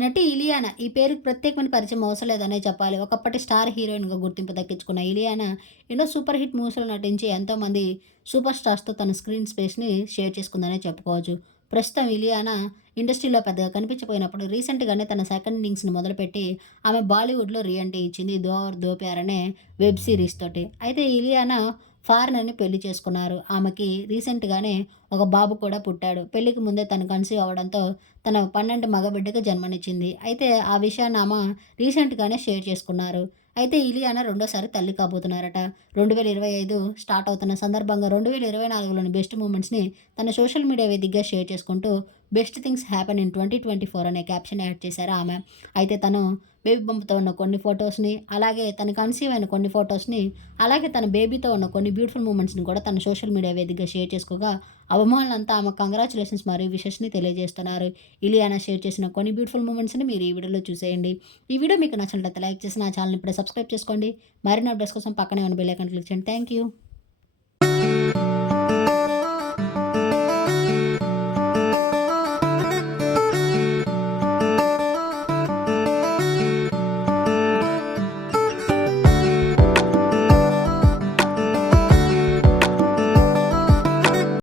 నటి ఇలియానా ఈ పేరుకి ప్రత్యేకమైన పరిచయం అవసరం లేదనే చెప్పాలి. ఒకప్పటి స్టార్ హీరోయిన్‌గా గుర్తింపు దక్కించుకున్న ఇలియానా ఎన్నో సూపర్ హిట్ మూవీస్‌లో నటించి ఎంతోమంది సూపర్ స్టార్స్‌తో తన స్క్రీన్ స్పేస్‌ని షేర్ చేసుకుందనే చెప్పుకోవచ్చు. ప్రస్తుతం ఇలియానా ఇండస్ట్రీలో పెద్దగా కనిపించకపోయినప్పుడు రీసెంట్‌గానే తన సెకండ్ ఇన్నింగ్స్‌ని మొదలుపెట్టి ఆమె బాలీవుడ్‌లో రీ ఎంట్రీ ఇచ్చింది దోర్ ఔర్ అనే వెబ్ సిరీస్ తోటి. అయితే ఇలియానా ఫారినర్‌ని పెళ్ళి చేసుకున్నారు. ఆమెకి రీసెంట్‌గానే ఒక బాబు కూడా పుట్టాడు. పెళ్ళికి ముందే తను కన్సీవ్ అవ్వడంతో తన పన్నెండు మగబిడ్డకు జన్మనిచ్చింది. అయితే ఆ విషయాన్ని ఆమె రీసెంట్‌గానే షేర్ చేసుకున్నారు. అయితే ఇలియానా రెండోసారి తల్లి కాబోతున్నారట. 2025 స్టార్ట్ అవుతున్న సందర్భంగా 2024లోని బెస్ట్ మూమెంట్స్‌ని తన సోషల్ మీడియా వేదికగా షేర్ చేసుకుంటూ 'బెస్ట్ థింగ్స్ హ్యాపెన్ ఇన్ 2024' అనే క్యాప్షన్ యాడ్ చేశారు ఆమె. అయితే తను బేబీ బొమ్మతో ఉన్న కొన్ని ఫొటోస్ని అలాగే తను కన్సీవ్ అయిన కొన్ని ఫొటోస్ని అలాగే తన బేబీతో ఉన్న కొన్ని బ్యూటిఫుల్ మూమెంట్స్‌ని కూడా తన సోషల్ మీడియా వేదికగా షేర్ చేసుకోగా అభిమానులంతా ఆమె కంగ్రాచులేషన్స్ మరియు విషెస్‌ని తెలియజేస్తున్నారు. ఇలియానా షేర్ చేసిన కొన్ని బ్యూటిఫుల్ మూమెంట్స్‌ని మీరు ఈ వీడియోలో చూసేయండి. ఈ వీడియో మీకు నచ్చినట్లయితే లైక్ చేసి నా ఛానల్ ఇప్పుడే సబ్స్క్రైబ్ చేసుకోండి. మరిన్ని అప్డేట్స్ కోసం పక్కనే ఉన్న బెల్ ఐకాన్ క్లిక్ చేయండి. Thank you.